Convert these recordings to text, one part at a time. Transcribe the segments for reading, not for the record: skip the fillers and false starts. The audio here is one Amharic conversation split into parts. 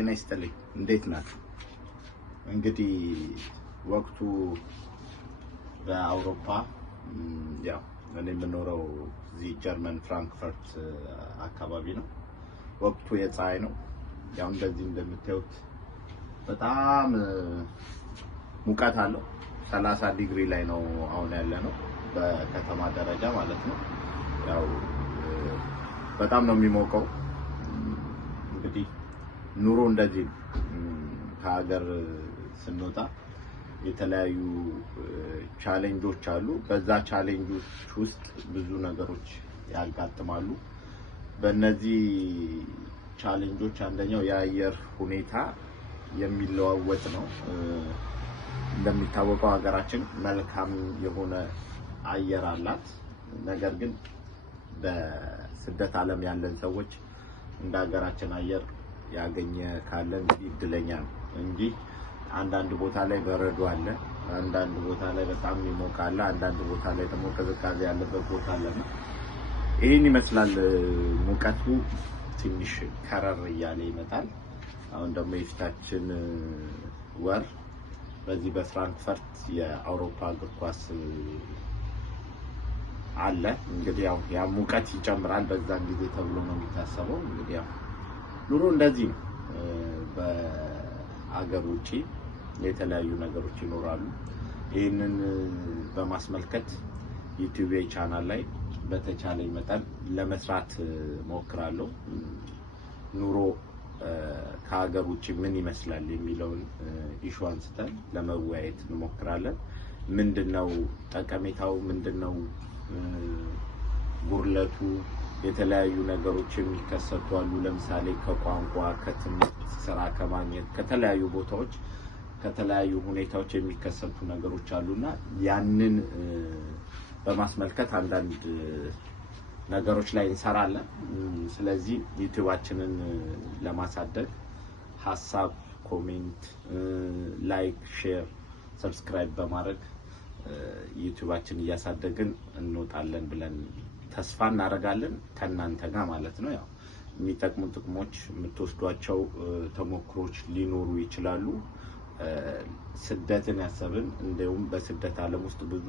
ጤና ይስጥልኝ እንዴት ናችሁ? እንግዲህ ወቅቱ በአውሮፓ ያው እኔ የምኖረው እዚህ ጀርመን ፍራንክፈርት አካባቢ ነው። ወቅቱ የፀሐይ ነው። ያው እንደዚህ እንደምታዩት በጣም ሙቀት አለው። 30 ዲግሪ ላይ ነው አሁን ያለነው በከተማ ደረጃ ማለት ነው። ያው በጣም ነው የሚሞቀው። እንግዲህ ኑሮ እንደዚህ ከሀገር ስንወጣ የተለያዩ ቻሌንጆች አሉ። በዛ ቻሌንጆች ውስጥ ብዙ ነገሮች ያጋጥማሉ። በእነዚህ ቻሌንጆች አንደኛው የአየር ሁኔታ የሚለዋወጥ ነው። እንደሚታወቀው ሀገራችን መልካም የሆነ አየር አላት። ነገር ግን በስደት ዓለም ያለን ሰዎች እንደ ሀገራችን አየር ያገኘ ካለ እድለኛ ነው እንጂ አንዳንድ ቦታ ላይ በረዶ አለ፣ አንዳንድ ቦታ ላይ በጣም ይሞቃል፣ አንዳንድ ቦታ ላይ ደግሞ ቅዝቃዜ ያለበት ቦታ አለ። ይሄን ይመስላል። ሙቀቱ ትንሽ ከረር እያለ ይመጣል። አሁን ደግሞ የፊታችን ወር በዚህ በፍራንክፈርት የአውሮፓ እግር ኳስ አለ። እንግዲህ ያው ሙቀት ይጨምራል በዛን ጊዜ ተብሎ ነው የሚታሰበው። እንግዲህ ያው ኑሮ እንደዚህ ነው። በአገር ውጪ የተለያዩ ነገሮች ይኖራሉ። ይህንን በማስመልከት ዩቲዩብ ቻናል ላይ በተቻለ መጠን ለመስራት ሞክራለሁ። ኑሮ ከሀገር ውጪ ምን ይመስላል የሚለውን ኢሹ አንስተን ለመወያየት እንሞክራለን። ምንድነው ጠቀሜታው? ምንድነው ጉርለቱ? የተለያዩ ነገሮች የሚከሰቱ አሉ። ለምሳሌ ከቋንቋ፣ ከትምህርት፣ ስራ ከማግኘት ከተለያዩ ቦታዎች ከተለያዩ ሁኔታዎች የሚከሰቱ ነገሮች አሉና ያንን በማስመልከት አንዳንድ ነገሮች ላይ እንሰራለን። ስለዚህ ዩቲዩባችንን ለማሳደግ ሐሳብ፣ ኮሜንት፣ ላይክ፣ ሼር፣ ሰብስክራይብ በማድረግ ዩቲዩባችን እያሳደግን እንወጣለን ብለን ተስፋ እናደርጋለን ከናንተ ጋር ማለት ነው። ያው የሚጠቅሙ ጥቅሞች የምትወስዷቸው ተሞክሮች ሊኖሩ ይችላሉ። ስደትን ያሰብን እንደውም በስደት ዓለም ውስጥ ብዙ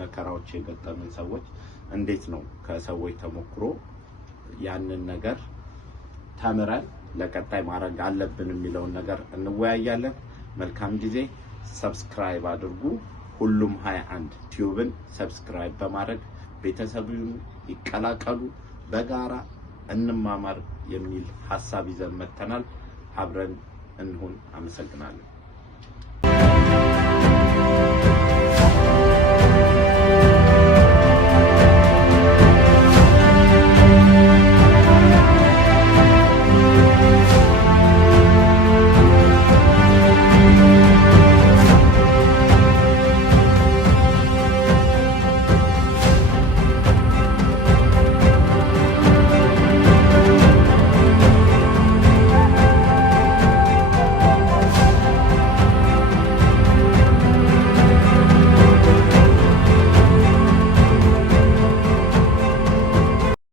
መከራዎች የገጠሙን ሰዎች እንዴት ነው ከሰዎች ተሞክሮ ያንን ነገር ተምረን ለቀጣይ ማድረግ አለብን የሚለውን ነገር እንወያያለን። መልካም ጊዜ። ሰብስክራይብ አድርጉ። ሁሉም 21 ቲዩብን ሰብስክራይብ በማድረግ ቤተሰቡን ይቀላቀሉ። በጋራ እንማማር የሚል ሐሳብ ይዘን መጥተናል። አብረን እንሁን። አመሰግናለሁ።